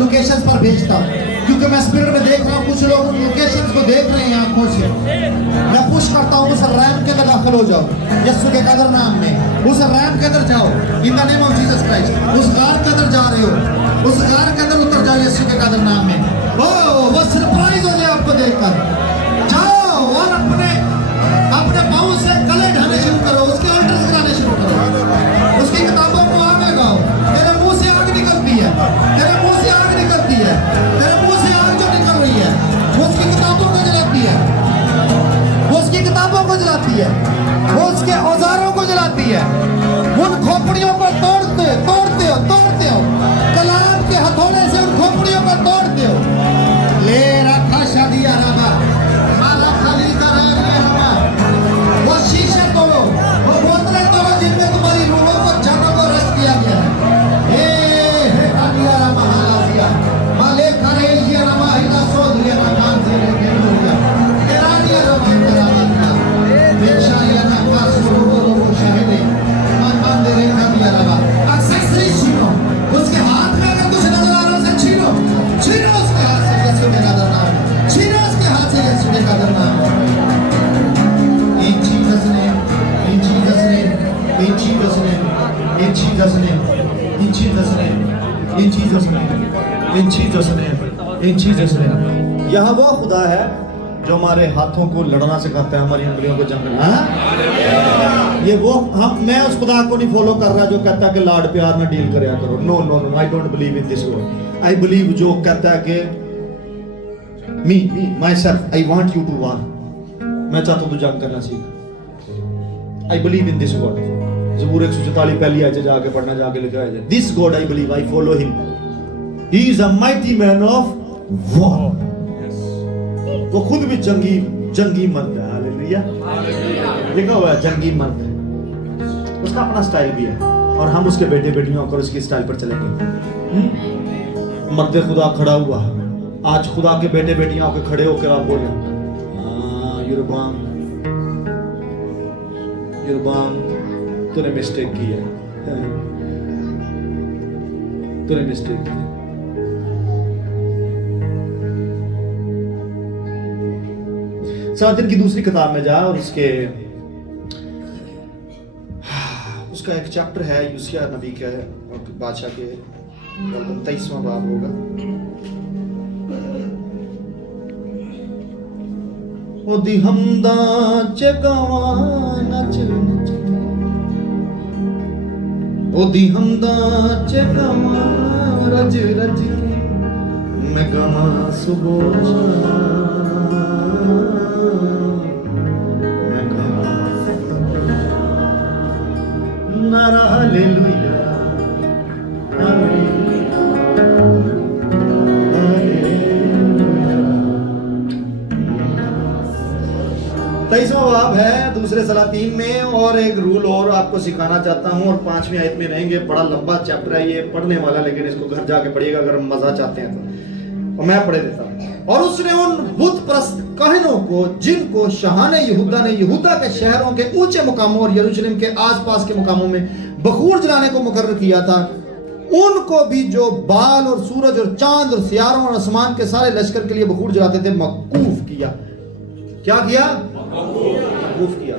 Locations पर भेजता, क्योंकि मैं स्पिरिट में देख रहा हूँ कुछ लोग उन लोकेशंस को देख रहे हैं आंखों से। मैं पुश करता हूँ उस रैम के अंदर दाखिल हो जाओ यीशु के कदर नाम में। उस रैम के अंदर जाओ इन the name of Jesus Christ. उस गार के अंदर जा रहे हो, उस गार के अंदर उतर जाओ यीशु के कदर नाम में। वो सरप्राइज हो जाए आपको देखकर। जाओ और अपने पाँव से गले ढाने शुरू करो, उसके अल्टर्स गिराने शुरू करो, उसकी किताबों को आग लगाओ। तेरे मुंह से आग निकलती है, तेरे मुंह से आग निकलती है, तेरे मुंह से आग जो निकल रही है वो उसकी किताबों को जलाती है, वो उसकी किताबों को जलाती है, वो उसके औजारों को जलाती है। उन खोपड़ियों को तोड़ते हो कलाम के हथौड़े से उन खोपड़ियों को तोड़ते हो। ले रखा शादी आरामा माला खाली करा रहा। वो शीशे तोड़ो, वो बोतलें तोड़ो जिनमें तुम्हारी रूहों को जानों को रस किया गया है। हे कालिया रामा हालाजिया माले करे ये रामा हिला सोधिया नाम से लेके लोगा तेरा दिया रामा तेरा दिया बेचारिया ना कासुरो वो शाहिदे मान दे रे कालिया रामा। एक्सेसरी छीनो उसके हाथ में, अगर कुछ नजर आ रहा है छीनो उसके हाथ से यीशु के कदर नाम, छीनो उसके हाथ से यीशु के कदर नाम। In Jesus name, in Jesus name, in Jesus name, in Jesus name, in Jesus name, in Jesus name, in Jesus name, in Jesus name। यह वो खुदा है जो हमारे हाथों को लड़ना सिखाता है, हमारी उंगलियों को जंगना। ये वो मैं उस खुदा को नहीं फॉलो कर रहा जो कहता है कि लाड प्यार में डील करया करो। No no no, I don't believe in this word. I believe जो कहता है कि me myself I want you to war, मैं चाहता हूँ तू जंग करना सीख। I believe in this God. ज़बूर 144 पहली आयत जाके पढ़ना, जाके लिखा है this God I believe, I follow him, he is a mighty man of war. वो खुद भी जंगी मर्द है। हालेलुया, लिखा हुआ है जंगी मर्द है। उसका अपना स्टाइल भी है और हम उसके बेटे बेटियों होकर उसकी स्टाइल पर चलेंगे। मर्द खुदा खड़ा हुआ, आज खुदा के बेटे बेटियां होकर खड़े होकर आप बोले युरबान तूने मिस्टेक की है, तूने मिस्टेक की है। सादिन की दूसरी किताब में जा और उसका एक चैप्टर है यूसिया नबी के बादशाह के 23वां बाब होगा। ओदी हमदा चगावा नच ओदी हमदा चगावा रज रज मैं गावा सुबह मैं गावा नारा हालेलुया हालेलुया हालेलुया। 23वां बाब है दूसरे सलातीन में। और एक रूल और आपको सिखाना चाहता हूं और 5वीं आयत में रहेंगे। बड़ा लंबा चैप्टर है ये, पढ़ने वाला, लेकिन इसको घर जाके पढ़िएगा अगर मजा चाहते हैं तो। और मैं पढ़े देता हूं। और उसने उन बुत परस्त कहनों को जिनको शाहाने यहूदा ने यहूदा के शहरों के ऊंचे मुकामों और यरूशलेम के आसपास के मुकामों में बखूर जलाने को मुकर्रर किया था, उनको भी जो बाल और सूरज और चांद और सियारों और आसमान के सारे लश्कर के लिए बखूर जलाते थे मौकूफ किया। क्या किया? मौकूफ किया।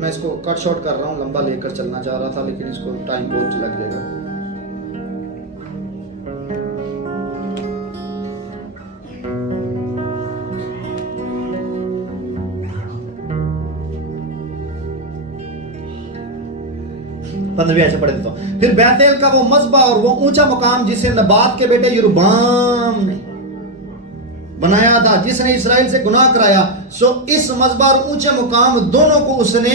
मैं इसको कट शॉर्ट कर रहा हूं, लंबा लेकर चलना चाह रहा था लेकिन इसको टाइम बहुत लग जाएगा। पढ़ देता हूं। फिर बैतेल का वो मज़बा और वो ऊंचा मुकाम जिसे नबात के बेटे यरूबाम ने बनाया था, जिसने इस्राएल से गुनाह कराया, सो इस मज़बा और ऊंचे मुकाम दोनों को उसने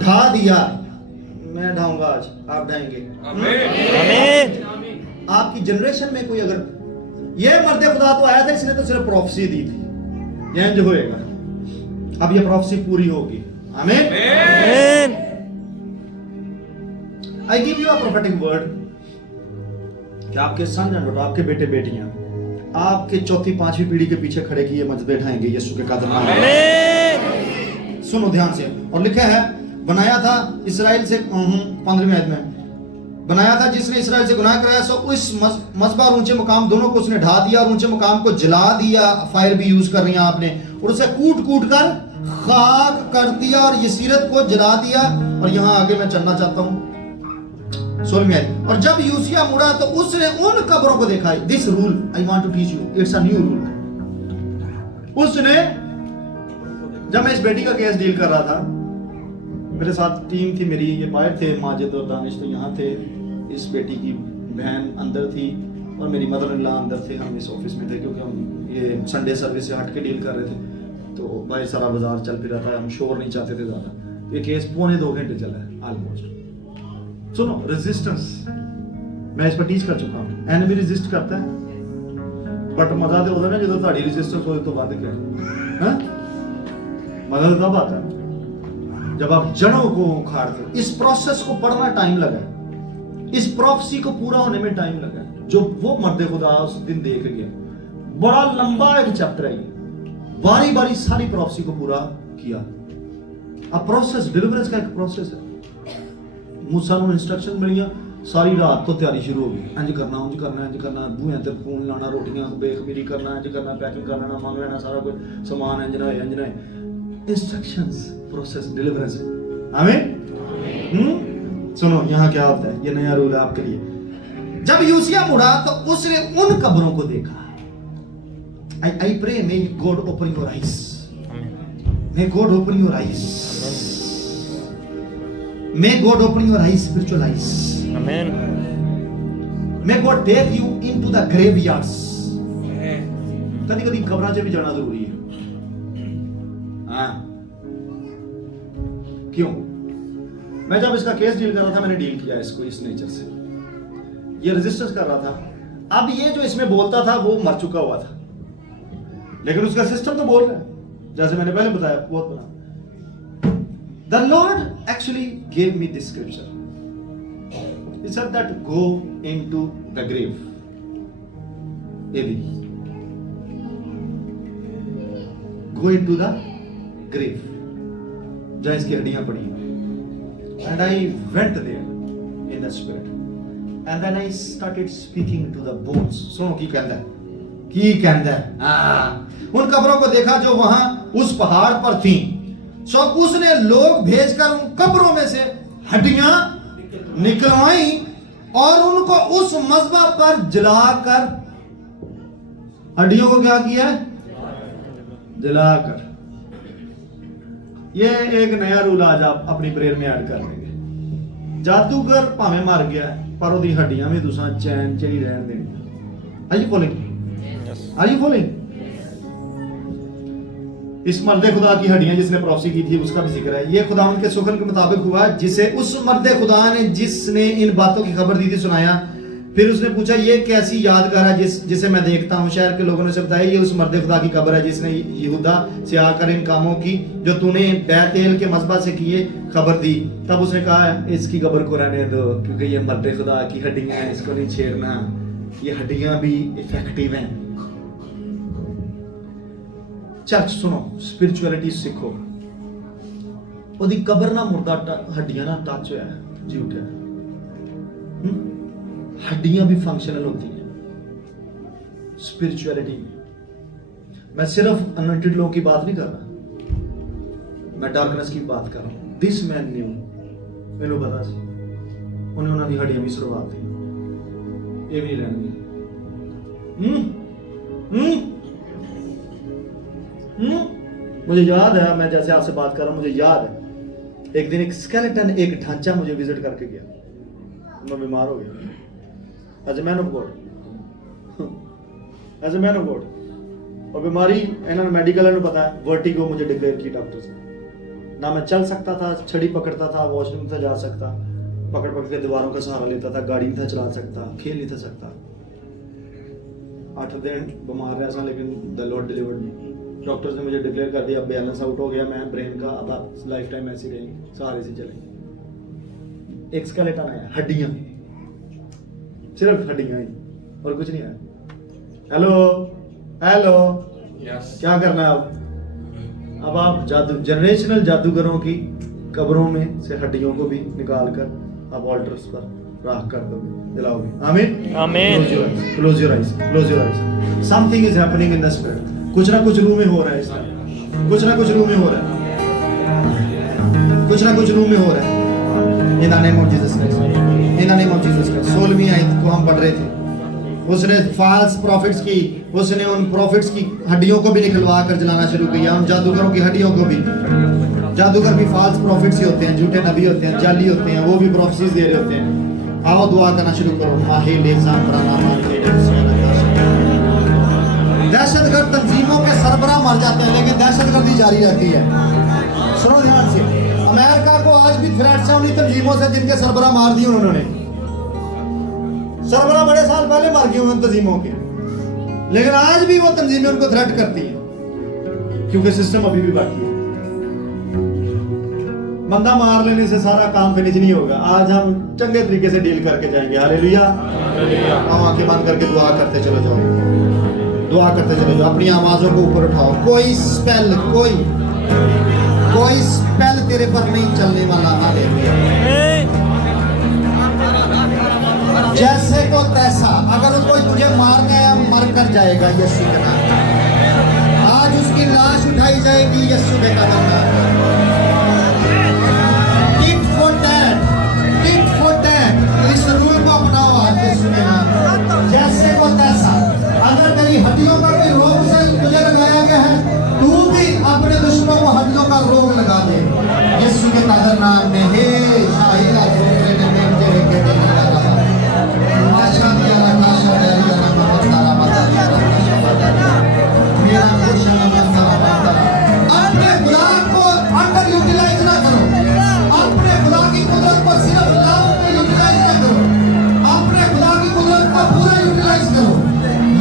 ढा दिया। मैं ढाऊंगा, आज आप ढाएंगे। आमीन। आपकी जनरेशन में कोई अगर ये मर्द खुदा तो आया था, इसने तो सिर्फ प्रोफेसी दी थी ये जो होएगा, अब ये प्रोफेसी पूरी होगी। आमीन। I give you a prophetic word कि आपके सन एंड डॉटर, आपके बेटे बेटियां आपके चौथी पांचवी पीढ़ी के पीछे खड़े किए मजबे ढाएंगे यीशु के कदम में। सुनो ध्यान से। और लिखा है बनाया था इस्राएल से 15वीं आयत में, बनाया था जिसने इसराइल से गुनाह कराया, सो उस मज़बा और ऊंचे मुकाम दोनों को उसने ढा दिया और ऊंचे मुकाम को जला दिया। फायर भी यूज कर रही हैं आपने, और उसे कूट कूट कर खाक कर दिया और यसीरत को जला दिया। और यहां आगे मैं चलना चाहता हूं, सुन मेरी। और जब यूसिया मुड़ा तो उसने उन कब्रों को देखा। This rule I want to teach you, it's a new rule. उसने, जब मैं इस बेटी का केस डील कर रहा था, मेरे साथ टीम थी मेरी, ये बाहर थे, माजिद और दानिश तो यहाँ थे, इस बेटी की बहन अंदर थी और मेरी मदर इन लॉ अंदर थे। हम इस ऑफिस में थे क्योंकि हम ये संडे सर्विस से हट के डील कर रहे थे, तो भाई सारा बाजार चल फिर रहा था, हम शोर नहीं चाहते थे ज़्यादा। ये केस 2.25 घंटे चला है ऑलमोस्ट। सुनो, रेजिस्टेंस मैं इस पर टीच कर चुका हूँ। एनिमी रेजिस्ट करता है, बट मजा तो होता है ना जो तुम्हारी रेजिस्टेंस हो तो बात क्या है, मजा तब आता है जब आप जड़ों को उखाड़ते हो। इस प्रोसेस को पढ़ना टाइम लगा, इस प्रोफेसी को पूरा होने में टाइम लगा, जो वो मर्द खुदा उस दिन देख गया। बड़ा लंबा एक चैप्टर है, बारी बारी सारी प्रोफेसी को पूरा किया। अब प्रोसेस डिलीवरेंस का एक प्रोसेस है। मूसा को इंस्ट्रक्शन मिली, सारी रात तो तैयारी शुरू हो गई, इंज करना उंज करना इंज करना, बूहे ते फोन लाना, रोटियां बेखमीरी करना, इंज करना, पैकिंग कर लेना, मंग लेना सारा कुछ सामान, इंज ना इंस्ट्रक्शंस, प्रोसेस, डिलीवरेंस। आमीन। सुनो यहाँ क्या होता है, ये नया रूल है आपके लिए। जब यूसिया मुड़ा तो उसने उन कब्रों को देखा। I pray may God open your eyes. May God open your eyes. May God open your eyes, spiritual eyes. Amen. May God take you into the graveyards. कभी-कभी कब्रां से भी जाना जरूरी है। हाँ, क्यों? मैं जब इसका केस डील कर रहा था, मैंने डील किया इसको इस नेचर से। ये रेजिस्टेंस कर रहा था। अब ये जो इसमें बोलता था वो मर चुका हुआ था, लेकिन उसका सिस्टम तो बोल रहा है, जैसे मैंने पहले बताया बहुत बड़ा। The Lord actually gave me this scripture. He said that go into the grave. Abby. Go into the grave. जहाँ इसकी हड्डियां पड़ी। And I went there in the spirit. And then I started speaking to the bones. सुनो की कहता है, की कहता है। उन कब्रों को देखा जो वहां उस पहाड़ पर थी। सो उसने लोग भेजकर उन कब्रों में से हड्डियां निकलवाई और उनको उस मज़बा पर जलाकर, हड्डियों को क्या किया? जलाकर। ये एक नया रूल आज आप अपनी प्रेयर में ऐड कर लेंगे। जादूगर भावें मर गया पर उसदी हड्डियां भी तुसां चैन च नहीं रहन देनी। Are you following? Are you following? इस मर्द खुदा की हड्डियां जिसने प्रोफेसी की थी उसका भी जिक्र है। ये खुदावंद के सुखन के मुताबिक हुआ, जिसे उस मर्द खुदा ने जिसने इन बातों की खबर दी थी सुनाया। फिर उसने पूछा, ये कैसी यादगार है जिसे मैं देखता हूँ? शहर के लोगों ने उसे बताया, ये उस मर्द खुदा की खबर है जिसने यहूदा से आकर इन कामों की जो तूने बैतेल के मज़बा से किए खबर दी। तब उसने कहा, इसकी खबर को रहने दो, क्योंकि ये मर्द खुदा की हड्डियां हैं, इसको नहीं छेड़ना। ये हड्डियां भी इफेक्टिव हैं। चर्च सुनो, स्पिरिचुअलिटी सीखो। ओदी कबर ना मुर्दा हड्डियां ना टच होया जी उठा। हड्डियां भी फंक्शनल होती हैं स्पिरिचुअलिटी में। मैं सिर्फ अनॉइंटेड लोगों की बात नहीं कर रहा, मैं डार्कनेस की बात कर रहा हूं। दिस मैन न्यू, मैनू पता सी उन्हें उन्होंने हड्डियां भी सुरवा दी, ये भी रहनी। मुझे याद है, मैं जैसे आपसे बात कर रहा हूं, मुझे याद है एक दिन एक स्केलेटन, एक ढांचा मुझे विजिट करके गया। मैं बीमार हो गया as a man of God, as a man of God. और बीमारी इन्होंने मेडिकल में पता है, वर्टिगो मुझे डिक्लेयर की डॉक्टर्स ने। ना मैं चल सकता था, छड़ी पकड़ता था, वॉशरूम था जा सकता, पकड़ पकड़ के दीवारों का सहारा लेता था, गाड़ी नहीं था चला सकता, खेल नहीं था सकता। 8 दिन बीमार रहा, लेकिन the Lord delivered me. Doctors ने मुझे डिक्लेयर कर दिया, बैलेंस आउट हो गया मैं ब्रेन का, अब आप लाइफ टाइम ऐसी रहेंगे, सहारे से चलेंगे। एक स्केलेटन आया, हड्डियां, सिर्फ हड्डियां ही और कुछ नहीं आया। हेलो हेलो, क्या करना है अब आप जादू, जनरेशनल जादूगरों की कब्रों में से हड्डियों को भी निकाल कर आप ऑल्टर्स पर राह कर दोगे, दिलाओगे। आमीन आमीन। Close your eyes, close your eyes. Something is happening in the spirit. कुछ ना कुछ रूम में हो रहा है, इसका कुछ ना कुछ रूम में हो रहा है, कुछ ना कुछ रूम में हो रहा है। In the name of Jesus Christ, in the name of Jesus Christ. 16वीं आयत को हम पढ़ रहे थे, उसने फॉल्स प्रॉफिट्स की, उसने उन प्रॉफिट्स की हड्डियों को भी निकलवा कर जलाना शुरू किया, उन जादूगरों की हड्डियों को भी। जादूगर भी फॉल्स प्रॉफिट्स ही होते हैं, झूठे नबी होते हैं, जाली होते हैं, वो भी प्रोफेसीज दे रहे होते हैं। आओ दुआ करना शुरू करो। दहशतगर्द तंजीमों के सरबराह मर जाते हैं, लेकिन दहशतगर्दी जारी रहती है। सुनो ध्यान से, अमेरिका को आज भी थ्रेट्स हैं उन्हीं तंजीमों से जिनके सरबराह मार दिए उन्होंने। सरबराह बड़े साल पहले मार गए उन तंजीमों के, लेकिन आज भी वो तंजीमें उनको थ्रेट करती हैं, क्योंकि सिस्टम अभी भी बाकी है। बंदा मार लेने से सारा काम फिनिश नहीं होगा। आज हम चंगे तरीके से डील करके जाएंगे। हालेलुया। हम आंखें बंद करके दुआ करते चलो जाओ, दुआ करते चलो जाओ। अपनी आवाजों को ऊपर उठाओ। कोई स्पेल, कोई स्पेल तेरे पर नहीं चलने वाला। हालेलुया। जैसे को तैसा, अगर कोई तुझे मारने आया मर कर जाएगा यीशु के नाम। आज उसकी लाश उठाई जाएगी यीशु के नाम में। इस रूल को अपनाओ आज यीशु के नाम। जैसे को तैसा, अगर तेरी हड्डियों का कोई रोग से तुझे लगाया गया है, तू भी अपने दुश्मनों को हड्डियों का रोग लगा दे यीशु के कादर नाम में। हे शाहिदा अपने खुदा को अंडर यूटिलाइज ना करो, अपने खुदा की कुदरत को सिर्फ लाभ में यूटिलाइज ना करो, अपने खुदा की कुदरत को पूरा यूटिलाइज करो।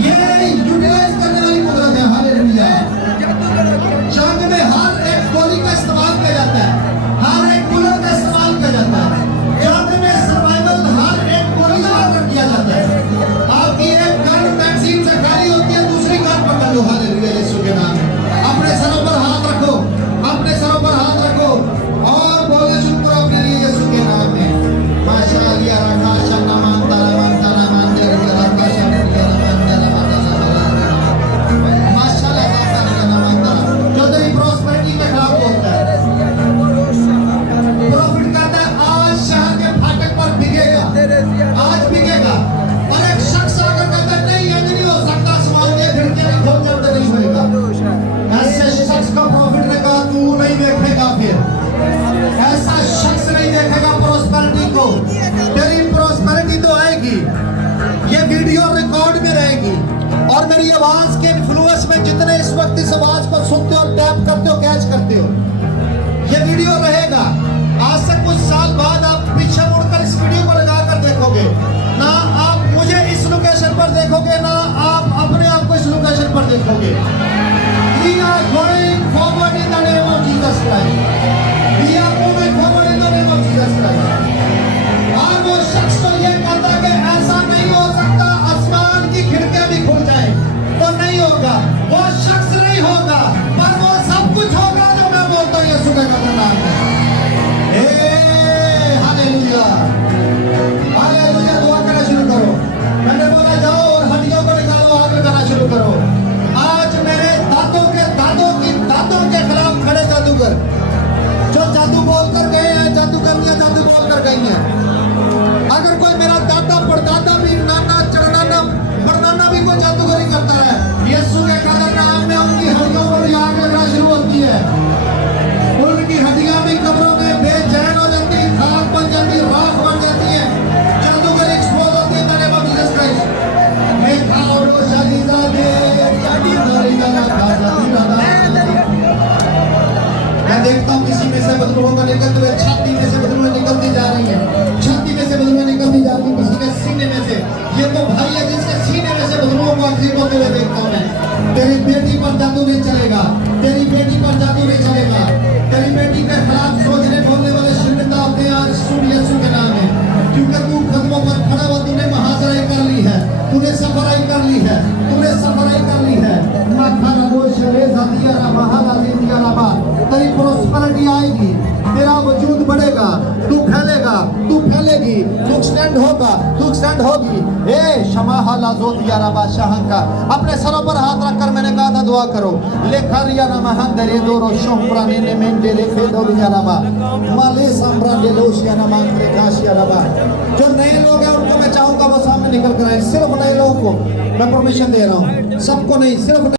ये यूटिलाइज करने वाली कुदरत है। हालेलुया। जंग में हर एक गोली का इस्तेमाल किया जाता है, हर एक बुलेट का इस्तेमाल किया जाता है। जंग में सर्वाइवल हर एक गोली से किया जाता है। आपकी एक गन मैगजीन से खाली होती है, दूसरी गन पकड़ लो। हालेलुया। यीशु के नाम में अपने सरों पर हाथ रखो, अपने सरों पर हाथ रखो और बोलना शुरू करो अपने लिए यीशु के नाम में। माशाअल्लाह राकाशा नमान तलमान तलमान दे राकाशा नमान तलमान माशाअल्लाह राकाशा नमान तलमान। जो तेरी प्रॉस्पेरिटी के खिलाफ बोलता है, प्रॉफिट कहता है आज शहर के फाटक पर बिकेगा, आज बिकेगा। और एक शख्स अगर कहता है नहीं ये नहीं हो सकता, आसमान के खिड़कियां नहीं खोल जब नहीं होएगा, ऐसे शख्स का प्रॉफिट ने कहा तू नहीं देखेगा, फिर ऐसा शख्स नहीं देखेगा प्रॉस्पेरिटी को। तेरी प्रॉस्पेरिटी तो आएगी, ये वीडियो रिकॉर्ड में रहेगी, और मेरी आवाज के इन्फ्लुएंस में जितने इस वक्त इस आवाज को सुनते हो, टैप करते हो, कैच करते हो, ये वीडियो रहेगा। आज से कुछ साल बाद आप पीछे मुड़कर इस वीडियो को लगा कर देखोगे ना, आप मुझे इस लोकेशन पर देखोगे ना, आप अपने आप को इस लोकेशन पर देखोगे। We are going forward in the name of Jesus Christ. We are moving forward in the name of Jesus Christ. और वो शख्स तो ये कहता है कि ऐसा नहीं हो सकता, आसमान की खिड़कियां भी खुल जाए, तो नहीं होगा। वो शख्स नहीं होगा, पर वो सब कुछ होगा जो मैं बोलता हूँ यीशु के नाम में। Hallelujah, hallelujah. दुआ करना शुरू करो। मैंने बोला जाओ और हड्डियों को निकालो, आग लगाना शुरू करो। आज मैं होगी, तू स्टैंड होगा, तू स्टैंड होगी। ए शमाहा लाजोत यारा बादशाह का अपने सरों पर हाथ रखकर मैंने कहा था दुआ करो। लेखर या नमः दरे दोरो शोम्प्राने ने मेंडे रे फेदो या नमा माले संब्रांडे लोश या नमा क्रेकाश या नमा। जो नए लोग हैं उनको मैं चाहूंगा वो सामने निकल कर आए, सिर्फ नए लोगों को मैं परमिशन दे रहा हूँ, सबको नहीं, सिर्फ